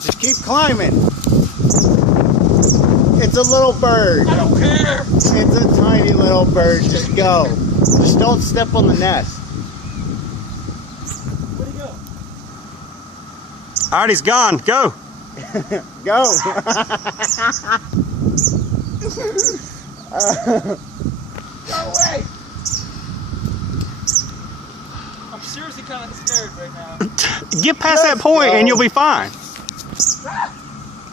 Just keep climbing. It's a little bird. I don't care. It's a tiny little bird. Just go. Just don't step on the nest. Where'd he go? Alright, he's gone. Go. Go. Go away. I'm seriously kind of scared right now. Get past that point and you'll be fine.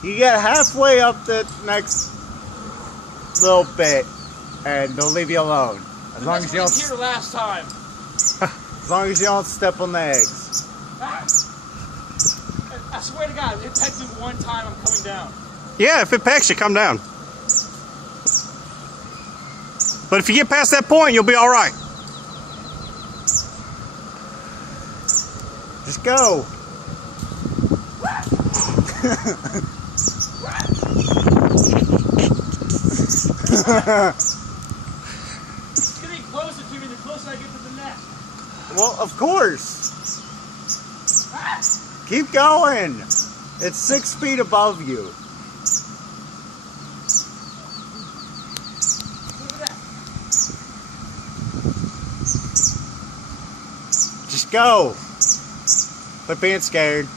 You get halfway up the next little bit, and they'll leave you alone. As long as you don't. Here last time. As long as you don't step on the eggs. I swear to God, if it pecks me one time, I'm coming down. Yeah, if it pecks you, come down. But if you get past that point, you'll be all right. Just go. It's getting closer to me the closer I get to the nest. Well, of course. Keep going. It's 6 feet above you. Look at that. Just go. Quit being scared.